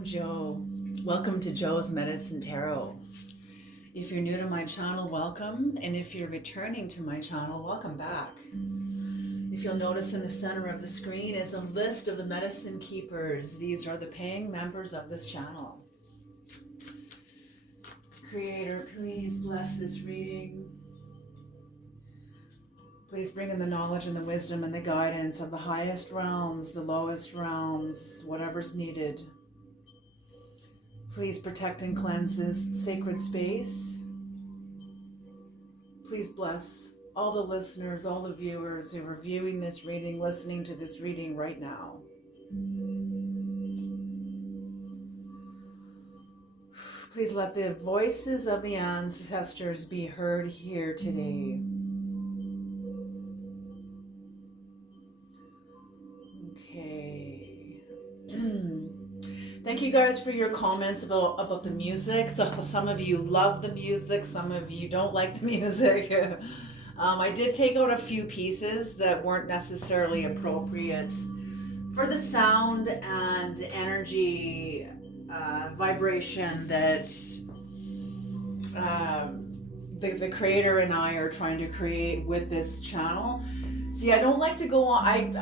I'm Joe. Welcome to Joe's Medicine Tarot. If you're new to my channel, welcome. And if you're returning to my channel, welcome back. If you'll notice in the center of the screen is a list of the medicine keepers. These are the paying members of this channel. Creator, please bless this reading. Please bring in the knowledge and the wisdom and the guidance of the highest realms, the lowest realms, whatever's needed. Please protect and cleanse this sacred space. Please bless all the listeners, all the viewers who are viewing this reading, listening to this reading right now. Please let the voices of the ancestors be heard here today. Okay. Thank you guys for your comments about the music. So some of you love the music, some of you don't like the music. I did take out a few pieces that weren't necessarily appropriate for the sound and energy vibration that the creator and I are trying to create with this channel. See, I don't like to go on,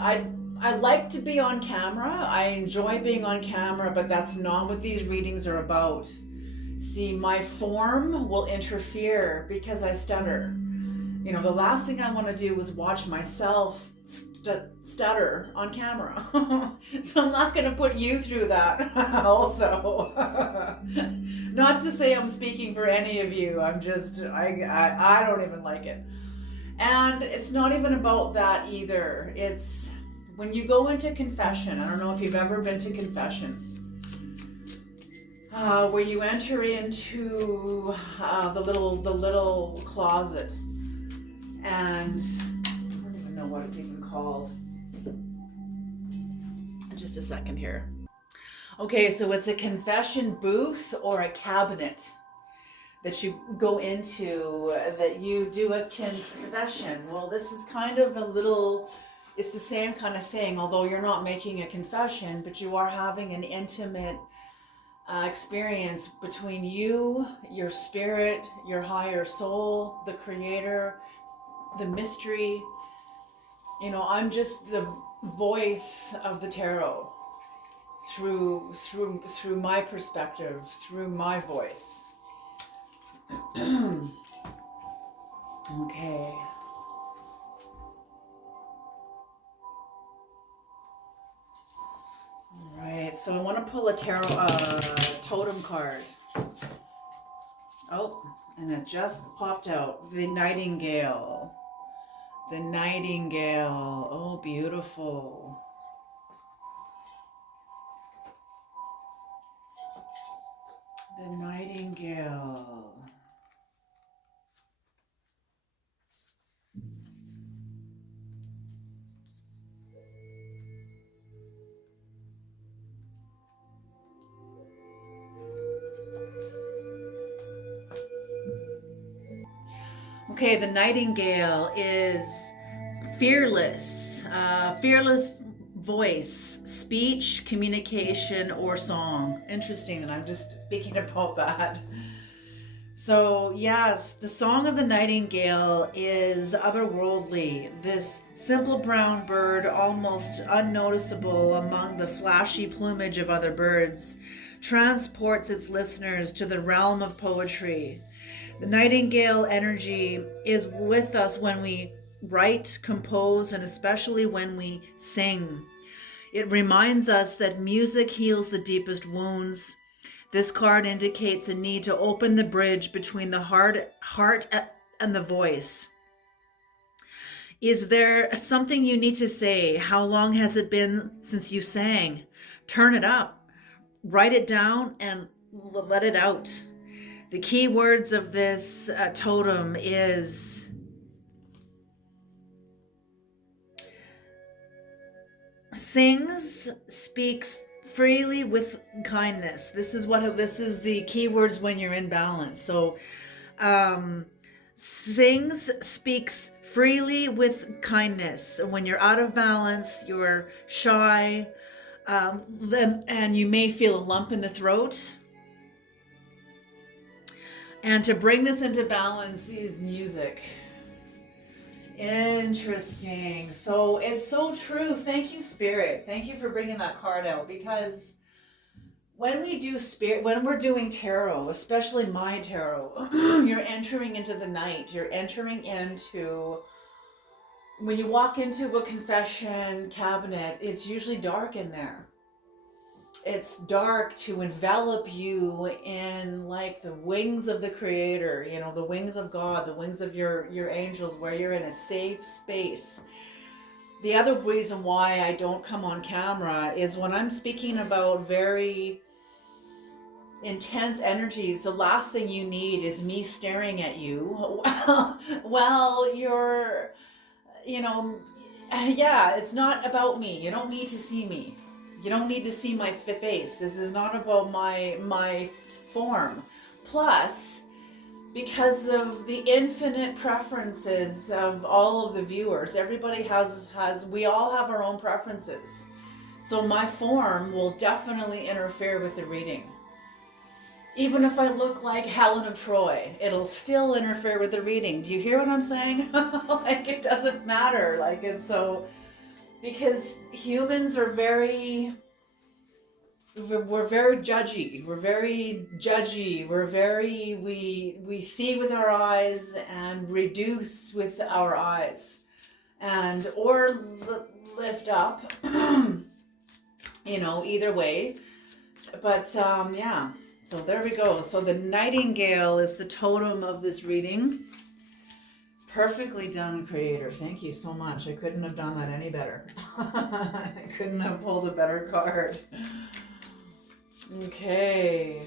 I like to be on camera. I enjoy being on camera, but that's not what these readings are about. See, my form will interfere because I stutter. You know, the last thing I want to do is watch myself stutter on camera. So I'm not going to put you through that also. Not to say I'm speaking for any of you. I'm just, I don't even like it. And it's not even about that either. It's when you go into confession. I don't know if you've ever been to confession, where you enter into the little closet, and I don't even know what it's even called. Just a second here. Okay, so it's a confession booth or a cabinet that you go into, that you do a confession. Well, this is kind of a little, it's the same kind of thing, although you're not making a confession, but you are having an intimate experience between you, your spirit, your higher soul, the creator, the mystery. You know, I'm just the voice of the tarot through my perspective, through my voice. Okay. All right, so I want to pull a totem card. Oh, and it just popped out. The Nightingale. The Nightingale. Oh, beautiful. The Nightingale. Okay, the Nightingale is fearless, fearless voice, speech, communication, or song. Interesting that I'm just speaking about that. So yes, the song of the Nightingale is otherworldly. This simple brown bird, almost unnoticeable among the flashy plumage of other birds, transports its listeners to the realm of poetry. The Nightingale energy is with us when we write, compose, and especially when we sing. It reminds us that music heals the deepest wounds. This card indicates a need to open the bridge between the heart and the voice. Is there something you need to say? How long has it been since you sang? Turn it up, write it down, and let it out. The key words of this totem is sings, speaks freely with kindness. This is the key words when you're in balance. So sings, speaks freely with kindness. When you're out of balance, you're shy, and you may feel a lump in the throat. And to bring this into balance is music. Interesting. So it's so true. Thank you, Spirit. Thank you for bringing that card out, because when we do spirit, when we're doing tarot, especially my tarot, you're entering into the night. You're entering into, when you walk into a confession cabinet, it's usually dark in there. It's dark to envelop you in like the wings of the Creator, you know, the wings of God, the wings of your angels, where you're in a safe space. The other reason why I don't come on camera is when I'm speaking about very intense energies, the last thing you need is me staring at you well you're, you know, yeah, it's not about me. You don't need to see me. You don't need to see my face. This is not about my form. Plus, because of the infinite preferences of all of the viewers, everybody has we all have our own preferences. So my form will definitely interfere with the reading. Even if I look like Helen of Troy, it'll still interfere with the reading. Do you hear what I'm saying? Like, it doesn't matter. Like, it's so, because humans are we're very judgy. We're very judgy. We see with our eyes and reduce with our eyes, and or lift up. You know, either way. But yeah. So there we go. So the nightingale is the totem of this reading. Perfectly done, Creator. Thank you so much. I couldn't have done that any better. I couldn't have pulled a better card. Okay.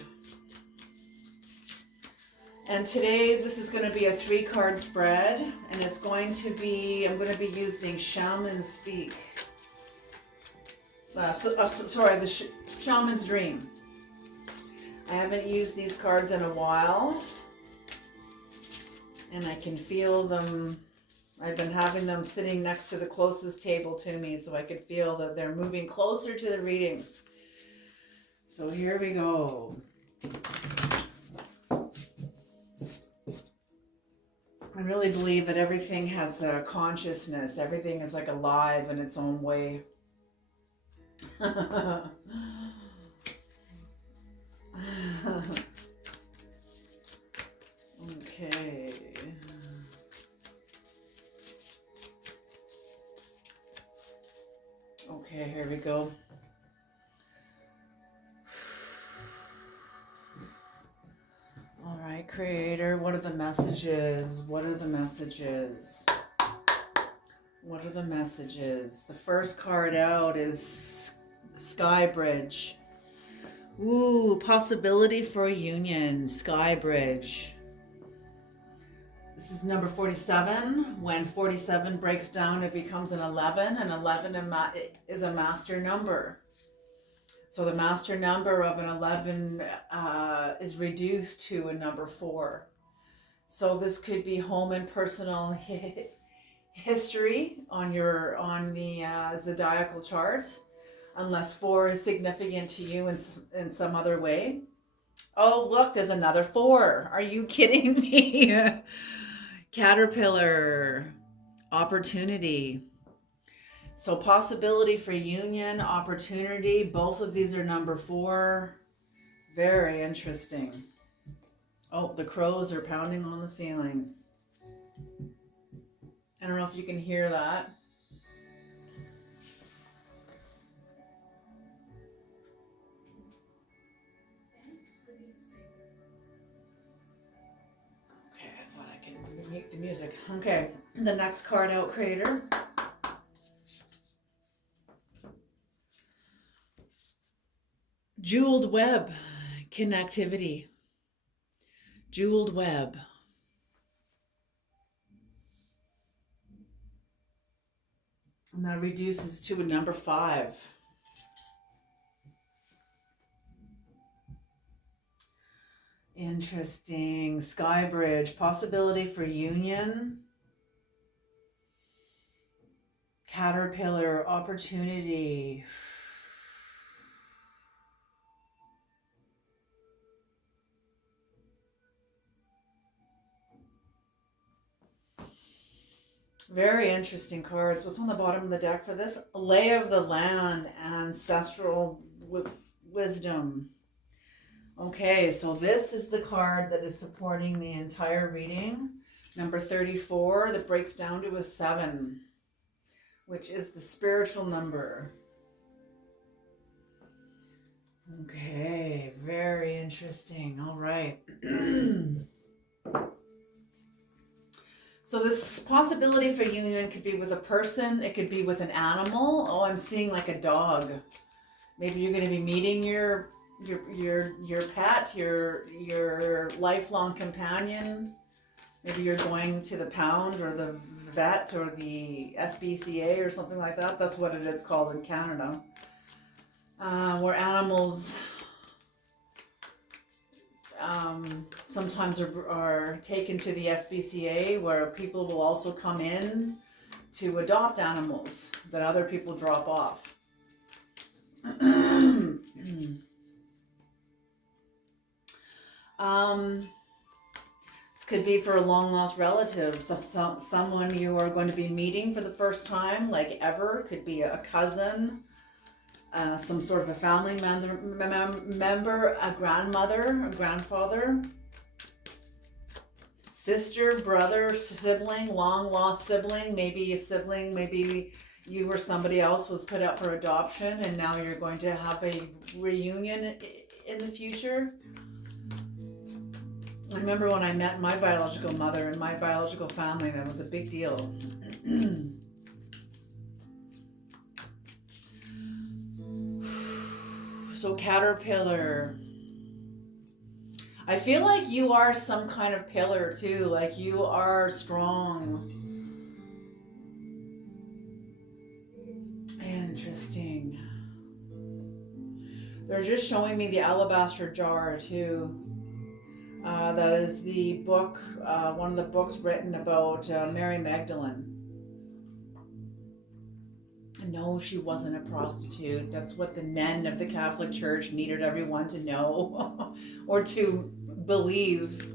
And today this is going to be a 3-card spread, and it's going to be, I'm going to be using Shaman Speak. Sorry, the Shaman's Dream. I haven't used these cards in a while, and I can feel them. I've been having them sitting next to the closest table to me, so I could feel that they're moving closer to the readings. So here we go. I really believe that everything has a consciousness. Everything is like alive in its own way. Okay. Okay, here we go. All right, Creator, what are the messages? What are the messages? What are the messages? The first card out is Sky Bridge. Ooh, possibility for a union, Sky Bridge. This is number 47. When 47 breaks down, it becomes an 11, and 11 is a master number. So the master number of an 11 is reduced to a number 4. So this could be home and personal history on the zodiacal chart, unless 4 is significant to you in some other way. Oh, look, there's another 4. Are you kidding me? Caterpillar, opportunity. So possibility for union, opportunity. Both of these are number 4. Very interesting. Oh, the crows are pounding on the ceiling. I don't know if you can hear that. Okay, I thought I could mute the music. Okay, the next card out, Creator. Jeweled web, connectivity. Jeweled web. And that reduces to a number 5. Interesting. Sky Bridge, possibility for union. Caterpillar, opportunity. Very interesting cards. What's on the bottom of the deck for this? Lay of the land, ancestral wisdom. Okay, so this is the card that is supporting the entire reading. Number 34, that breaks down to a 7, which is the spiritual number. Okay, very interesting. All right. So this possibility for union could be with a person. It could be with an animal. Oh, I'm seeing like a dog. Maybe you're going to be meeting your pet, your lifelong companion. Maybe you're going to the pound or the vet or the SPCA or something like that. That's what it is called in Canada. Where animals sometimes are taken to the SPCA, where people will also come in to adopt animals that other people drop off. This could be for a long lost relative, someone you are going to be meeting for the first time, like ever. Could be a cousin, some sort of a family member, a grandmother, a grandfather, sister, brother, sibling, long lost sibling, maybe a sibling, maybe you or somebody else was put up for adoption and now you're going to have a reunion in the future. I remember when I met my biological mother and my biological family, that was a big deal. So caterpillar. I feel like you are some kind of pillar too, like you are strong. Interesting. They're just showing me the alabaster jar too. That is the book, one of the books written about Mary Magdalene. No, she wasn't a prostitute. That's what the men of the Catholic Church needed everyone to know or to believe.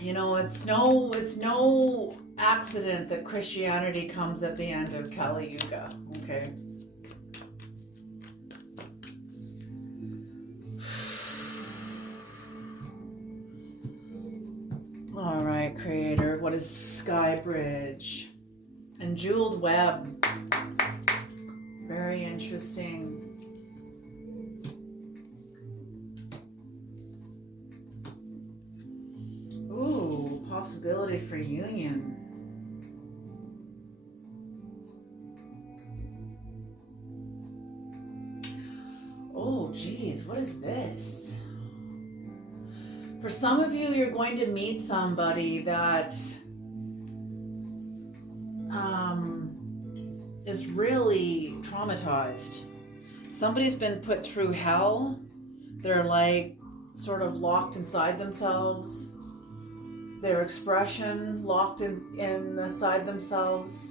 You know, it's no accident that Christianity comes at the end of Kali Yuga, okay? All right, Creator, what is Sky Bridge? And Jeweled Web. Very interesting. Ooh, possibility for union. Oh, geez, what is this? For some of you, you're going to meet somebody that is really traumatized. Somebody's been put through hell. They're like sort of locked inside themselves. Their expression locked inside themselves.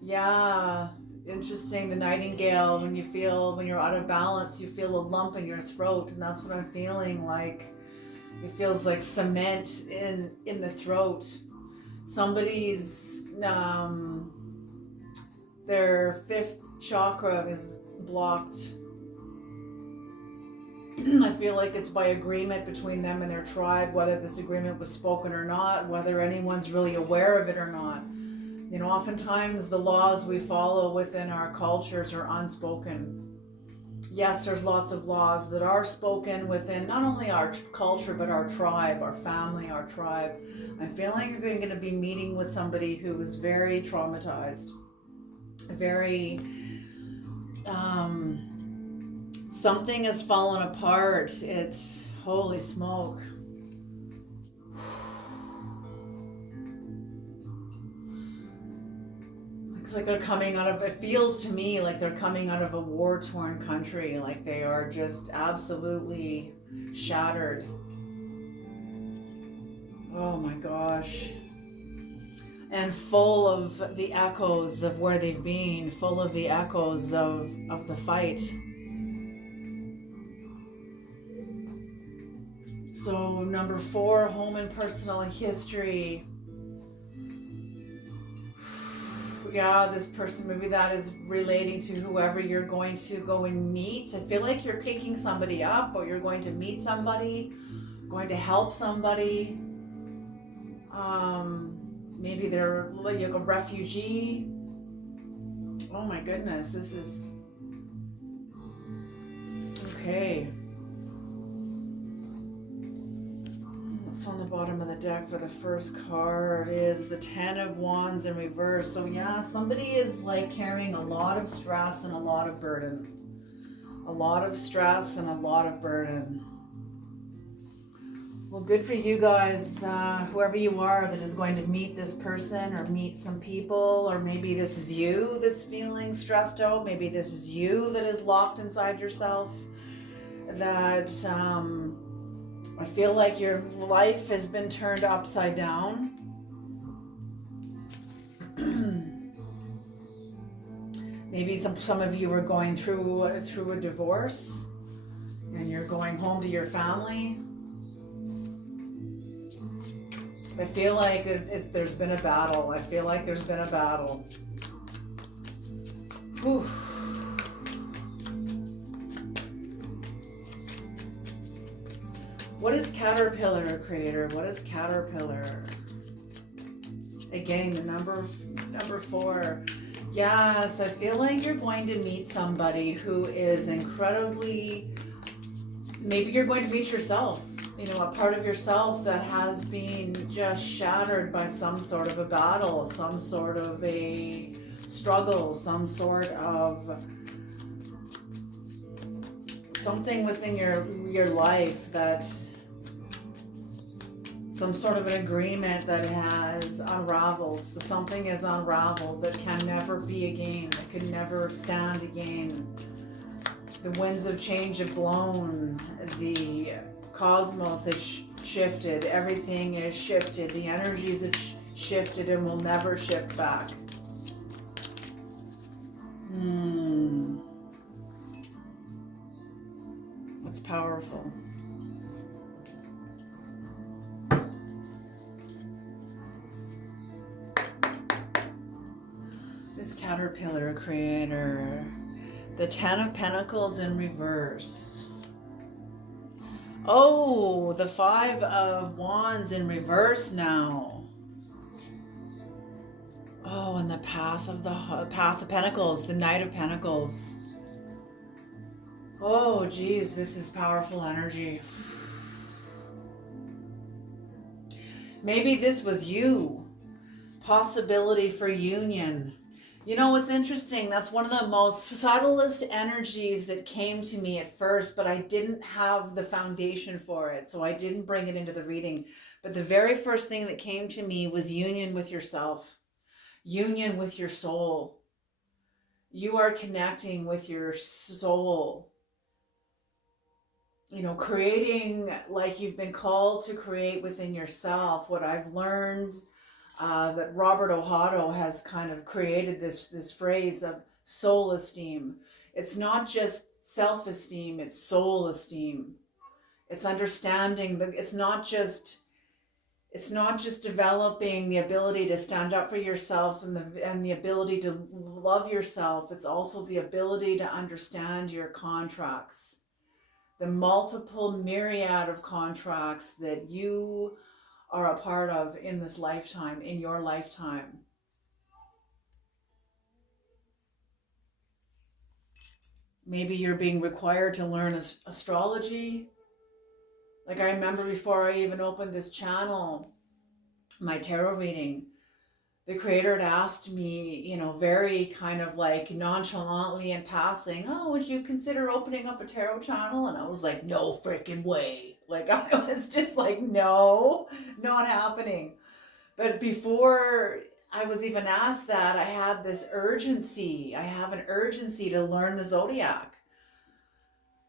Yeah, interesting. The nightingale, when you're out of balance, you feel a lump in your throat, and that's what I'm feeling like. It feels like cement in the throat. Somebody's their fifth chakra is blocked. I feel like it's by agreement between them and their tribe, whether this agreement was spoken or not, whether anyone's really aware of it or not. You know, oftentimes the laws we follow within our cultures are unspoken. Yes, there's lots of laws that are spoken within not only our culture, but our tribe, our family, our tribe. I feel like you're going to be meeting with somebody who is very traumatized, very, something has fallen apart. It's, holy smoke. It's like they're coming out of, it feels to me like they're coming out of a war-torn country, like they are just absolutely shattered. Oh my gosh. And full of the echoes of where they've been, full of the echoes of the fight. So number 4, home and personal history. Yeah, this person, maybe that is relating to whoever you're going to go and meet. I feel like you're picking somebody up, or you're going to meet somebody, going to help somebody. Maybe they're like a refugee. Oh my goodness, this is okay. What's on the bottom of the deck for the first card is the 10 of Wands in reverse. So yeah, somebody is like carrying a lot of stress and a lot of burden. A lot of stress and a lot of burden. Well, good for you guys, whoever you are that is going to meet this person or meet some people, or maybe this is you that's feeling stressed out. Maybe this is you that is locked inside yourself. That I feel like your life has been turned upside down. Maybe some of you are going through a divorce, and you're going home to your family. I feel like there's been a battle. I feel like there's been a battle. Whew. What is Caterpillar, Creator? What is Caterpillar? Again, the number 4. Yes, I feel like you're going to meet somebody who is incredibly... Maybe you're going to meet yourself. You know, a part of yourself that has been just shattered by some sort of a battle, some sort of a struggle, some sort of something within your life, that some sort of an agreement that has unraveled. So something is unraveled that can never be again, that can never stand again. The winds of change have blown. The cosmos has shifted. Everything is shifted. The energies have shifted and will never shift back. It's powerful. This Caterpillar, Creator. The 10 of Pentacles in reverse. Oh, the 5 of Wands in reverse now. Oh, and the Path of Pentacles, the Knight of Pentacles. Oh, geez, this is powerful energy. Maybe this was you. Possibility for union. You know what's interesting? That's one of the most subtlest energies that came to me at first, but I didn't have the foundation for it, so I didn't bring it into the reading. But the very first thing that came to me was union with yourself, union with your soul. You are connecting with your soul. You know, creating like you've been called to create within yourself. What I've learned, that Robert Ohado has kind of created this phrase of soul esteem. It's not just self-esteem, it's soul esteem. It's understanding that it's not just developing the ability to stand up for yourself and the ability to love yourself. It's also the ability to understand your contracts, the multiple myriad of contracts that you are a part of in this lifetime, in your lifetime. Maybe you're being required to learn astrology. Like I remember before I even opened this channel, my tarot reading, the Creator had asked me, you know, very kind of like nonchalantly in passing, oh, would you consider opening up a tarot channel? And I was like, no freaking way. Like I was just like, no, not happening. But before I was even asked that, I had this urgency. I have an urgency to learn the zodiac.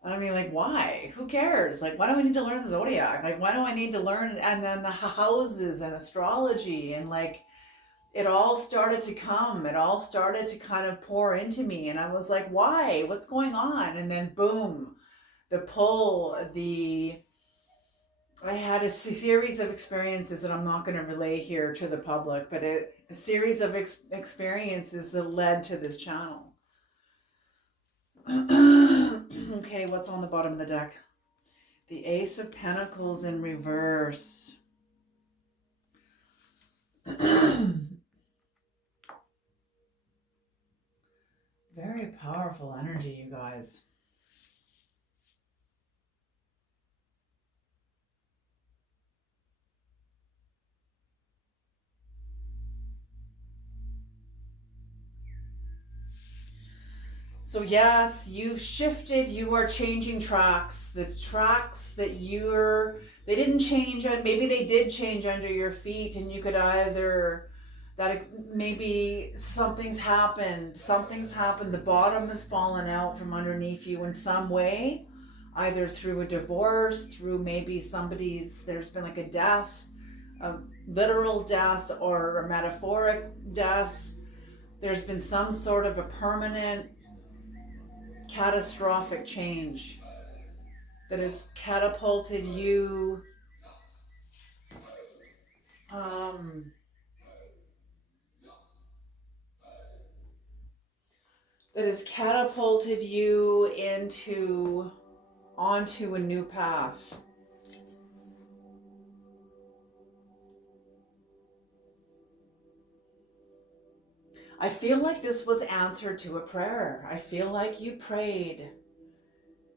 And I mean, like, why? Who cares? Like, why do I need to learn the zodiac? Like, why do I need to learn, and then the houses and astrology, and like, it all started to come. It all started to kind of pour into me. And I was like, why? What's going on? And then boom, the pull, the I had a series of experiences that I'm not going to relay here to the public, but a series of experiences that led to this channel. Okay, what's on the bottom of the deck? The Ace of Pentacles in reverse. Very powerful energy, you guys. So yes, you've shifted, you are changing tracks. The tracks that they didn't change, maybe they did change under your feet, and you could either, maybe something's happened, the bottom has fallen out from underneath you in some way, either through a divorce, through maybe there's been like a death, a literal death or a metaphoric death. There's been some sort of a permanent catastrophic change that has catapulted you onto a new path. I feel like this was answer to a prayer. I feel like you prayed.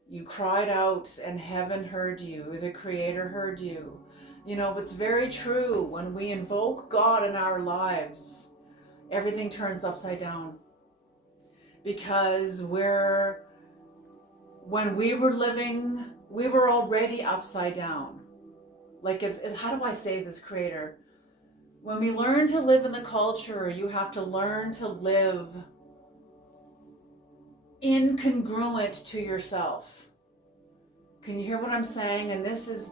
You cried out and heaven heard you. The Creator heard you. You know, it's very true. When we invoke God in our lives, everything turns upside down. Because when we were living, we were already upside down. Like, how do I say this, Creator? When we learn to live in the culture, you have to learn to live incongruent to yourself. Can you hear what I'm saying? And this is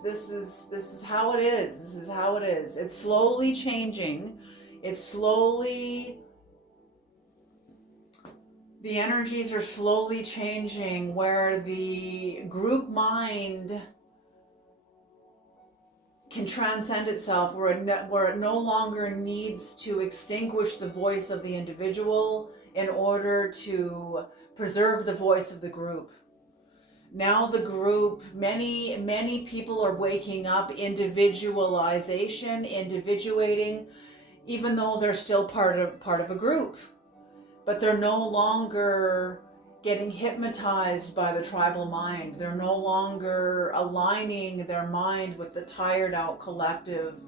how it is. This is how it is. It's slowly changing. The energies are slowly changing, where the group mind can transcend itself, where it no longer needs to extinguish the voice of the individual in order to preserve the voice of the group. Now the group, many people are waking up, individualization, individuating, even though they're still part of a group. But they're no longer getting hypnotized by the tribal mind. They're no longer aligning their mind with the tired out collective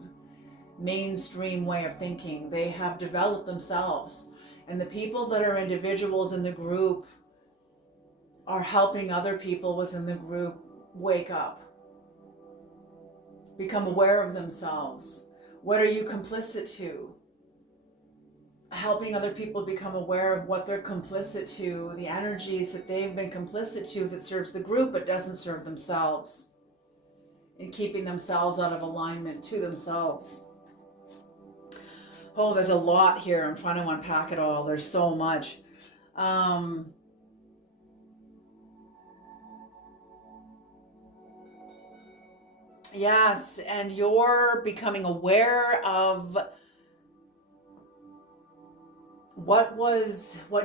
mainstream way of thinking. They have developed themselves. And the people that are individuals in the group are helping other people within the group wake up, become aware of themselves. What are you complicit to? Helping other people become aware of what they're complicit to, the energies that they've been complicit to that serves the group but doesn't serve themselves, and keeping themselves out of alignment to themselves. Oh, there's a lot here. I'm trying to unpack it all. There's so much. Yes, and you're becoming aware of what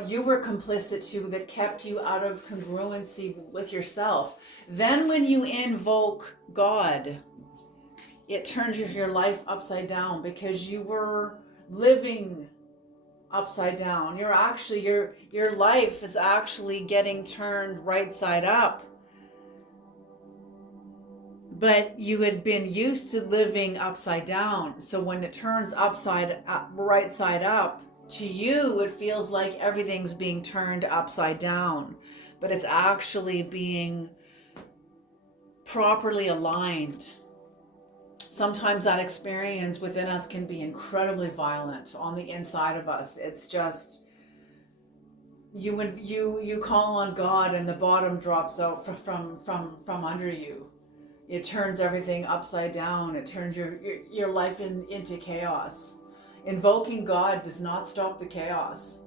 you were complicit to that kept you out of congruency with yourself. Then when you invoke God, it turns your life upside down, because you were living upside down. Your life is actually getting turned right side up. But you had been used to living upside down. So when it turns right side up, to you, it feels like everything's being turned upside down. But it's actually being properly aligned. Sometimes that experience within us can be incredibly violent on the inside of us. It's just, you call on God and the bottom drops out from under you. It turns everything upside down. It turns your life into chaos. Invoking God does not stop the chaos.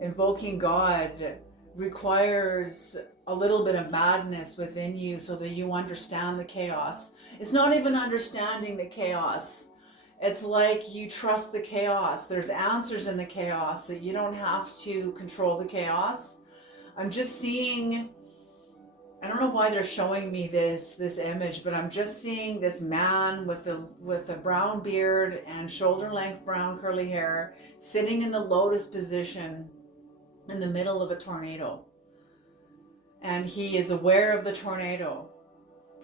Invoking God requires a little bit of madness within you so that you understand the chaos. It's not even understanding the chaos. It's like you trust the chaos. There's answers in the chaos that you don't have to control the chaos. I'm just seeing, I don't know why they're showing me this image, but I'm just seeing this man with a brown beard and shoulder length brown curly hair sitting in the lotus position in the middle of a tornado. And he is aware of the tornado.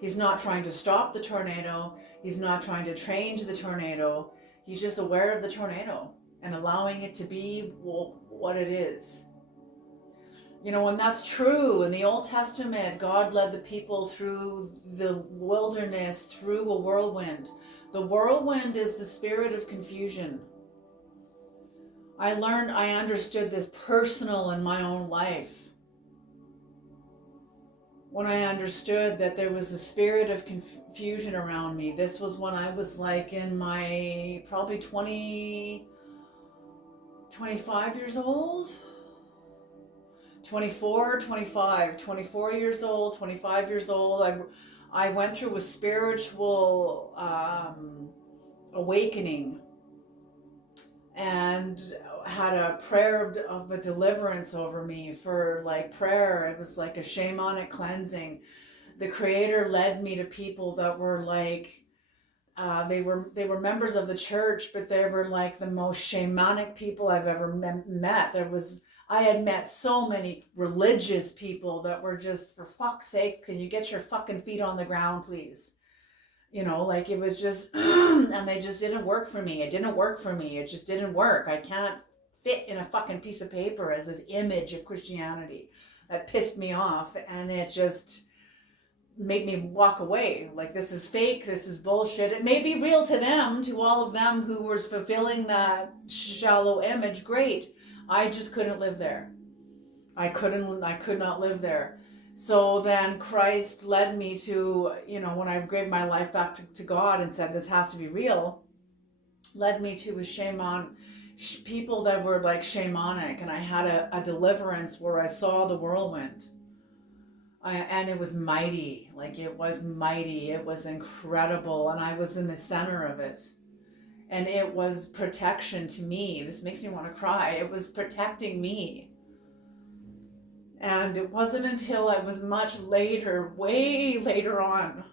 He's not trying to stop the tornado. He's not trying to change the tornado. He's just aware of the tornado and allowing it to be what it is. You know, and that's true. In the Old Testament, God led the people through the wilderness, through a whirlwind. The whirlwind is the spirit of confusion. I understood this personal in my own life. When I understood that there was a spirit of confusion around me. This was when I was like in my probably 25 years old. 24 years old, 25 years old. I went through a spiritual awakening and had a prayer of a deliverance over me for like prayer. It was like a shamanic cleansing. The Creator led me to people that were like, they were members of the church, but they were like the most shamanic people I've ever met. I had met so many religious people that were just, for fuck's sake, can you get your fucking feet on the ground, please? You know, like it was just, and they just didn't work for me. It didn't work for me. It just didn't work. I can't fit in a fucking piece of paper as this image of Christianity. That pissed me off, and it just made me walk away. Like, this is fake. This is bullshit. It may be real to them, to all of them who were fulfilling that shallow image. Great. I just couldn't live there. I could not live there. So then Christ led me to, you know, when I gave my life back to God and said, this has to be real, led me to a shaman, people that were like shamanic. And I had a deliverance where I saw the whirlwind. And it was mighty. Like, it was mighty. It was incredible. And I was in the center of it. And it was protection to me. This makes me want to cry. It was protecting me. And it wasn't until I was much later, way later on,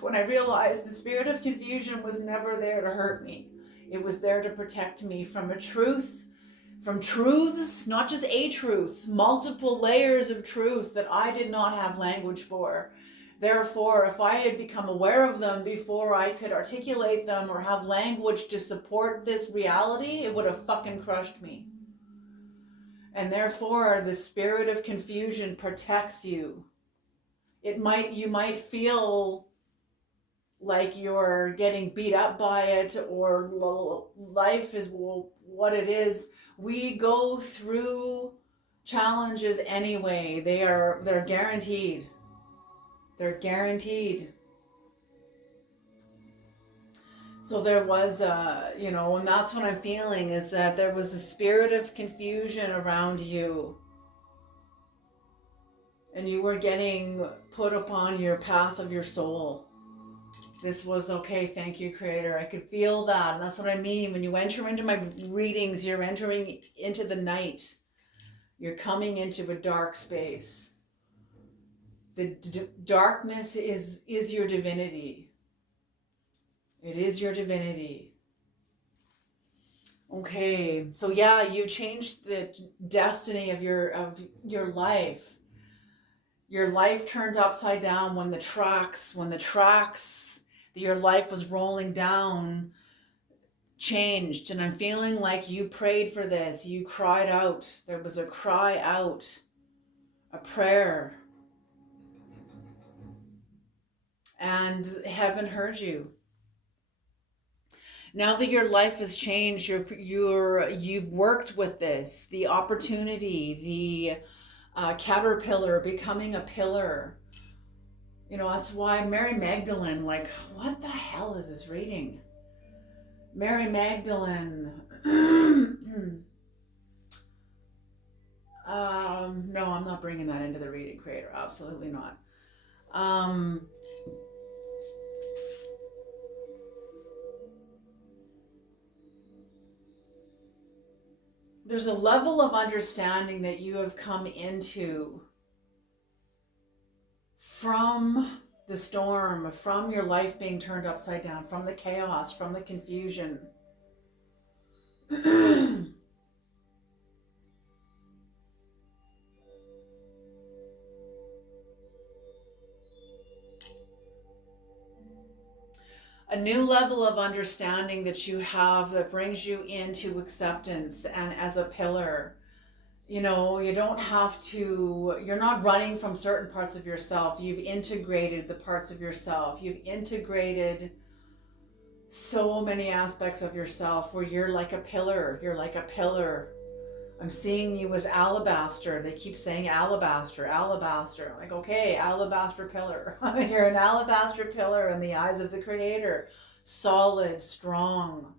when I realized the spirit of confusion was never there to hurt me. It was there to protect me from from truths, not just a truth, multiple layers of truth that I did not have language for. Therefore, if I had become aware of them before I could articulate them or have language to support this reality, it would have fucking crushed me. And therefore, the spirit of confusion protects you. You might feel like you're getting beat up by it, or life is what it is. We go through challenges anyway. They're guaranteed. They're guaranteed. So there was and that's what I'm feeling, is that there was a spirit of confusion around you. And you were getting put upon your path of your soul. This was okay, thank you, Creator. I could feel that. And that's what I mean. When you enter into my readings, you're entering into the night. You're coming into a dark space. The darkness is your divinity. It is your divinity. Okay, so yeah, you changed the destiny of your life. Your life turned upside down when the tracks that your life was rolling down changed. And I'm feeling like you prayed for this. You cried out. There was a cry out, a prayer. And heaven heard you. Now that your life has changed, you've worked with this, the opportunity, the caterpillar becoming a pillar. You know, that's why Mary Magdalene, like, what the hell is this reading? Mary Magdalene No, I'm not bringing that into the reading creator. Absolutely not. Um, there's a level of understanding that you have come into from the storm, from your life being turned upside down, from the chaos, from the confusion. A new level of understanding that you have that brings you into acceptance and as a pillar. You know, you don't have to, you're not running from certain parts of yourself. You've integrated the parts of yourself. You've integrated so many aspects of yourself where you're like a pillar. You're like a pillar. I'm seeing you as alabaster. They keep saying alabaster, alabaster. I'm like, okay, alabaster pillar. You're an alabaster pillar in the eyes of the Creator. Solid, strong,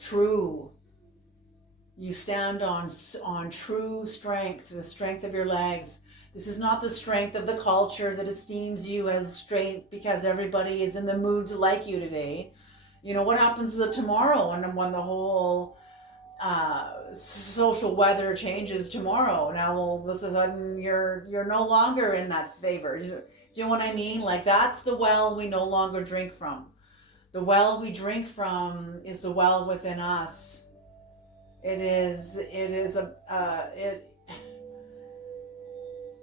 true. You stand on true strength, the strength of your legs. This is not the strength of the culture that esteems you as strength because everybody is in the mood to like you today. You know, what happens tomorrow when the whole social weather changes tomorrow? Now all of a sudden you're no longer in that favor. Do you know what I mean? Like, that's the well we no longer drink from. The well we drink from is the well within us.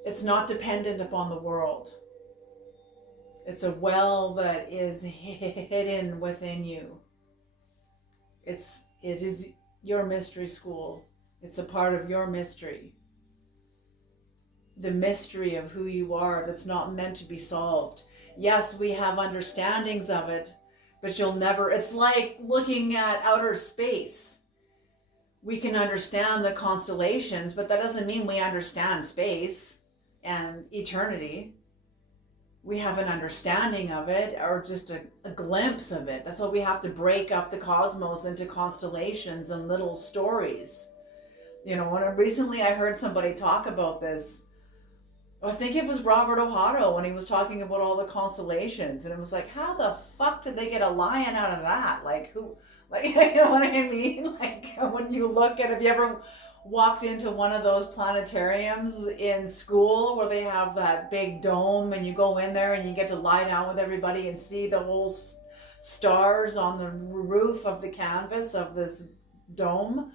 It's not dependent upon the world. It's a well that is hidden within you. It is your mystery school. It's a part of your mystery. The mystery of who you are that's not meant to be solved. Yes, we have understandings of it, but you'll never, it's like looking at outer space. We can understand the constellations, but that doesn't mean we understand space and eternity. We have an understanding of it, or just a glimpse of it. That's why we have to break up the cosmos into constellations and little stories. You know, recently I heard somebody talk about this. I think it was Robert Ohado when he was talking about all the constellations, and it was like, how the fuck did they get a lion out of that? Like, who, like, you know what I mean? Like, when you look at, have you ever walked into one of those planetariums in school where they have that big dome, and you go in there and you get to lie down with everybody and see the whole stars on the roof of the canvas of this dome?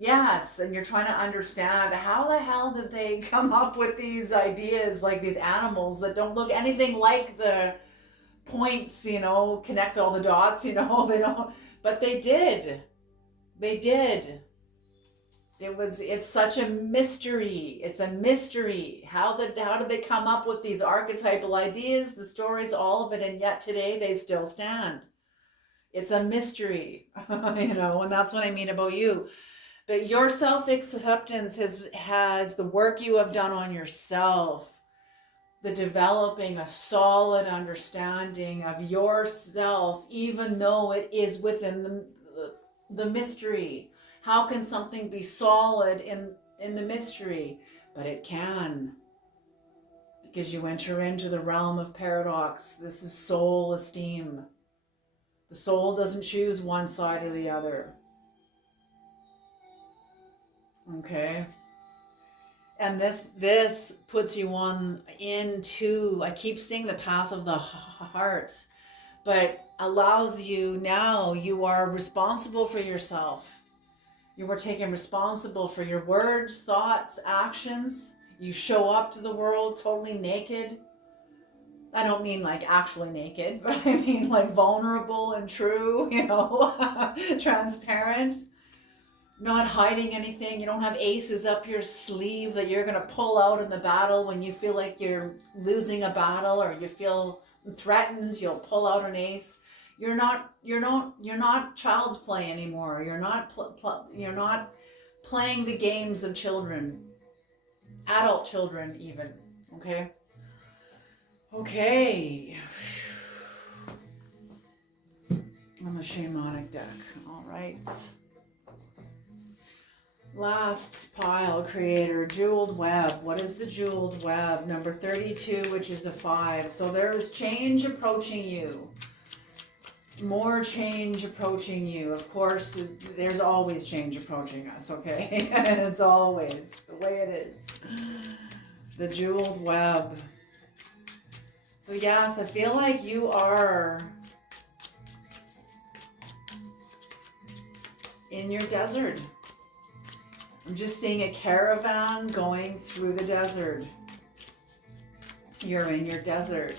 Yes, and you're trying to understand how the hell did they come up with these ideas, like these animals that don't look anything like the points, you know, connect all the dots, you know, they don't, but they did. They did. It's such a mystery. It's a mystery. How did they come up with these archetypal ideas, the stories, all of it, and yet today they still stand. It's a mystery, you know, and that's what I mean about you. But your self-acceptance has the work you have done on yourself, the developing a solid understanding of yourself, even though it is within the mystery. How can something be solid in the mystery? But it can, because you enter into the realm of paradox. This is soul esteem. The soul doesn't choose one side or the other. Okay. And this puts you on into, I keep seeing the path of the heart, but allows you, now you are responsible for yourself. You are taking responsible for your words, thoughts, actions. You show up to the world totally naked. I don't mean like actually naked, but I mean like vulnerable and true, you know, transparent. Not hiding anything. You don't have aces up your sleeve that you're going to pull out in the battle when you feel like you're losing a battle or you feel threatened. You'll pull out an ace. You're not child's play anymore. You're not playing the games of children, adult children even. Okay. I'm a shamanic deck. All right. Last pile, creator, jeweled web. What is the jeweled web? Number 32, which is a 5. So there is change approaching you. More change approaching you. Of course, there's always change approaching us, okay? It's always the way it is. The jeweled web. So yes, I feel like you are in your desert. I'm just seeing a caravan going through the desert. You're in your desert.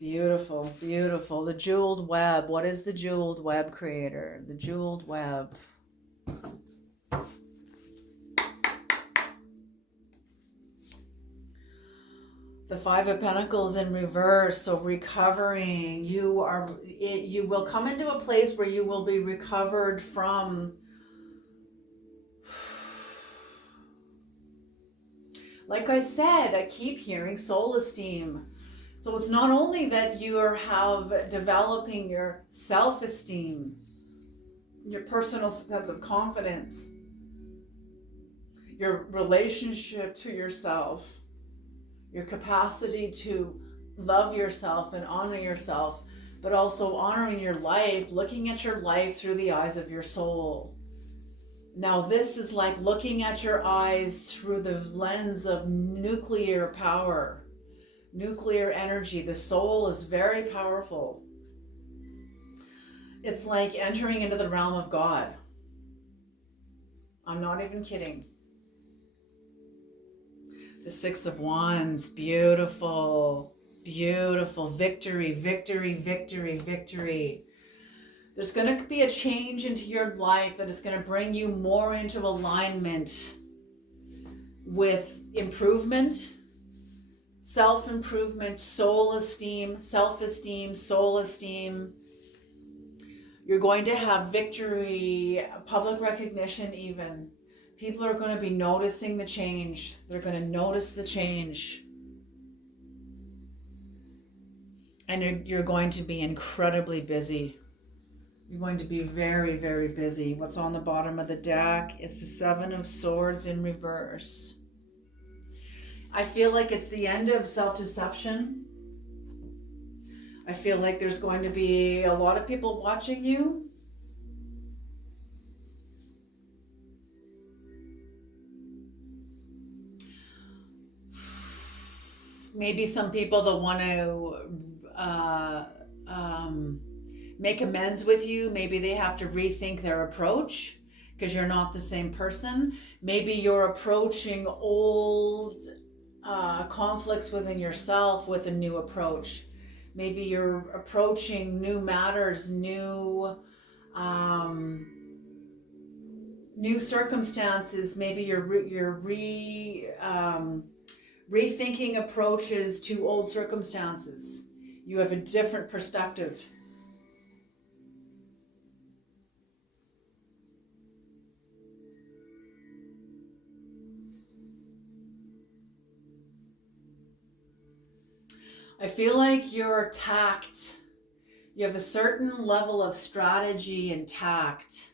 Beautiful, beautiful. The jeweled web. What is the jeweled web, creator? The jeweled web. The 5 of Pentacles in reverse, so recovering. You will come into a place where you will be recovered from, like I said, I keep hearing soul esteem. So it's not only that you have developing your self-esteem, your personal sense of confidence, your relationship to yourself, your capacity to love yourself and honor yourself, but also honoring your life, looking at your life through the eyes of your soul. Now this is like looking at your eyes through the lens of nuclear power, nuclear energy. The soul is very powerful. It's like entering into the realm of God. I'm not even kidding. The 6 of Wands, beautiful, beautiful. Victory, victory, victory, victory. There's going to be a change into your life that is going to bring you more into alignment with improvement, self-improvement, soul esteem, self-esteem, soul esteem. You're going to have victory, public recognition even. People are going to be noticing the change. They're going to notice the change. And you're going to be incredibly busy. You're going to be very, very busy. What's on the bottom of the deck is the 7 of Swords in reverse. I feel like it's the end of self-deception. I feel like there's going to be a lot of people watching you. Maybe some people that want to make amends with you. Maybe they have to rethink their approach because you're not the same person. Maybe you're approaching old conflicts within yourself with a new approach. Maybe you're approaching new matters, new circumstances. Maybe you're rethinking approaches to old circumstances. You have a different perspective. I feel like you're tact. You have a certain level of strategy and tact.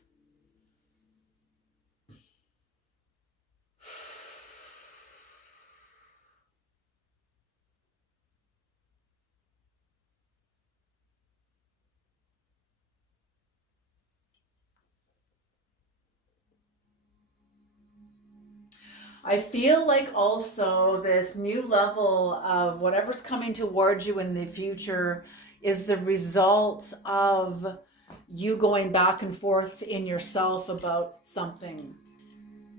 I feel like also this new level of whatever's coming towards you in the future is the result of you going back and forth in yourself about something.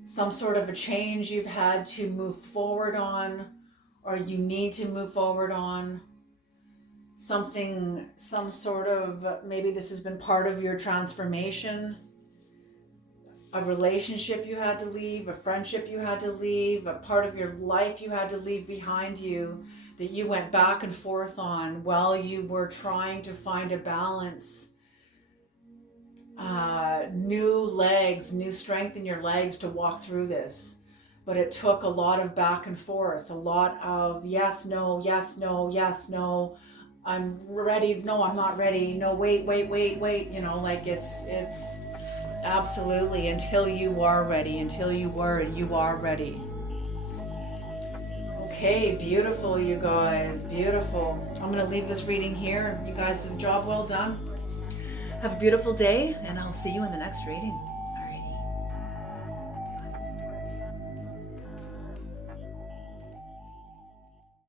Some sort of a change you've had to move forward on, or you need to move forward on. Something, some sort of, maybe this has been part of your transformation. A relationship you had to leave, a friendship you had to leave, a part of your life you had to leave behind you that you went back and forth on while you were trying to find a balance. New legs, new strength in your legs to walk through this. But it took a lot of back and forth, a lot of yes, no, yes, no, yes, no. I'm ready. No, I'm not ready. No, wait, wait, wait, wait. You know, like it's absolutely until you are ready, until you are ready. Okay, beautiful, you guys, beautiful. I'm gonna leave this reading here. You guys, job well done. Have a beautiful day, and I'll see you in the next reading.